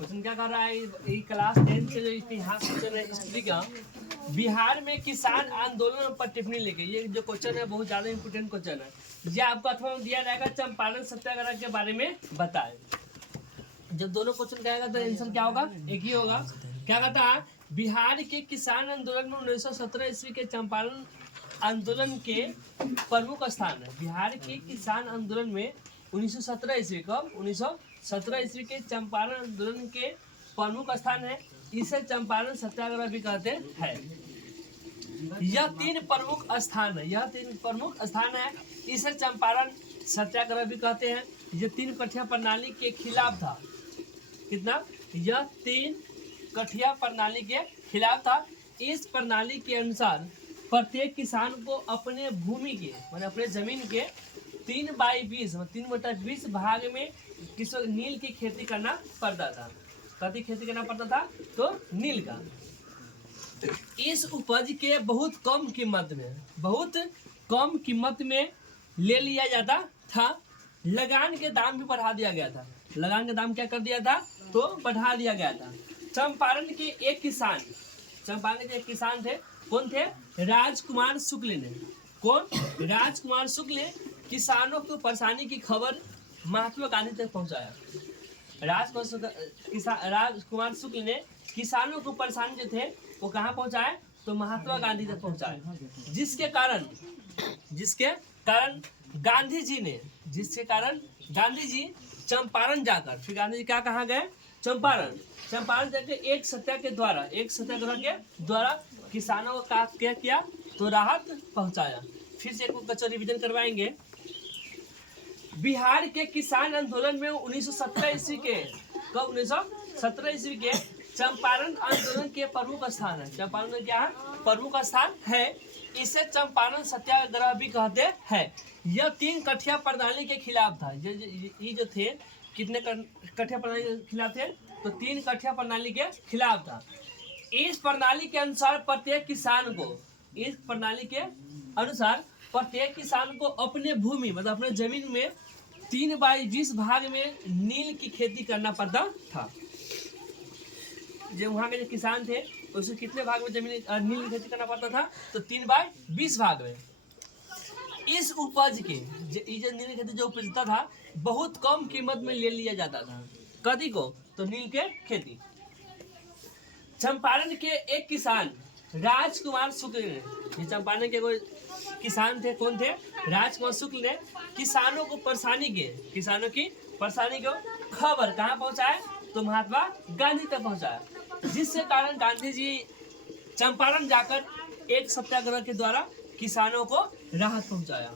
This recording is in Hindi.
क्वेश्चन क्या कर रहा है ये क्लास 10 के जो इतिहास क्वेश्चन है हिस्ट्री का, बिहार में किसान आंदोलन पर टिप्पणी लेके, ये जो क्वेश्चन है बहुत ज्यादा इंपोर्टेंट क्वेश्चन है। ये आपको अथवा में दिया जाएगा चंपारण सत्याग्रह के बारे में बताए। जब दोनों क्वेश्चन कहेगा तो आंसर क्या होगा, एक ही होगा। क्या कहता है, बिहार के किसान आंदोलन में 1917 ईस्वी के चंपारण आंदोलन के प्रमुख स्थान है। बिहार के किसान आंदोलन में 1917 ईस्वी, कब 1917 ईस्वी के चंपारण आंदोलन के प्रमुख स्थान है। इसे चंपारण सत्याग्रह भी कहते हैं। यह तीन प्रमुख स्थान है, यह तीन प्रमुख स्थान है। इसे चंपारण सत्याग्रह भी कहते हैं। यह तीन कठिया प्रणाली के खिलाफ था। कितना, यह तीन कठिया प्रणाली के खिलाफ था। इस प्रणाली के अनुसार प्रत्येक किसान को अपने भूमि के मतलब अपने जमीन के 3/20 3/20 भाग में नील की खेती करना पड़ता था। कथी खेती करना पड़ता था, तो नील का। इस उपज के बहुत कम कीमत में ले लिया जाता था। लगान के दाम भी बढ़ा दिया गया था। लगान के दाम क्या कर दिया था, तो बढ़ा दिया गया था। चंपारण के एक किसान थे। कौन थे, राजकुमार शुक्ल ने। कौन, राजकुमार शुक्ल ने किसानों को परेशानी की खबर महात्मा गांधी तक पहुंचाया। राजकुमार शुक्ल ने किसानों को परेशानी जो थे वो कहाँ पहुंचाए, तो महात्मा गांधी तक पहुंचाए। जिसके कारण गांधी जी चंपारण जाकर, फिर गांधी जी क्या कहाँ गए, चंपारण जाकर एक सत्याग्रह के द्वारा किसानों को क्या किया, तो राहत पहुंचाया। फिर से एक क्वेश्चन रिवीजन करवाएंगे। बिहार के किसान आंदोलन में 1917 ईस्वी के, कब 1917 ईस्वी के चंपारण आंदोलन के प्रमुख स्थान है। चंपारण में क्या है, प्रमुख स्थान है। इसे चंपारण सत्याग्रह भी कहते हैं। यह तीन कठिया प्रणाली के खिलाफ था। ये जो थे, कितने कठिया प्रणाली के खिलाफ थे, तो 3 कठिया प्रणाली के खिलाफ था। इस प्रणाली के अनुसार प्रत्येक किसान को अपने भूमि मतलब अपने जमीन में 3/20 भाग में नील की खेती करना पड़ता था। जो वहाँ के जो किसान थे उसको कितने भाग में जमीन नील की खेती करना पड़ता था, तो 3/20 भाग में। इस उपज के जो नील की खेती जो उपजता था बहुत कम कीमत में ले लिया जाता था। कदी को, तो नील के खेती। चंपारण के एक किसान राजकुमार शुक्ल ने, ये चंपारण के कोई किसान थे, कौन थे, राजकुमार शुक्ल ने किसानों की परेशानी को खबर कहाँ पहुँचाए, तो महात्मा गांधी तक पहुँचाया। जिसके कारण गांधी जी चंपारण जाकर एक सत्याग्रह के द्वारा किसानों को राहत पहुँचाया।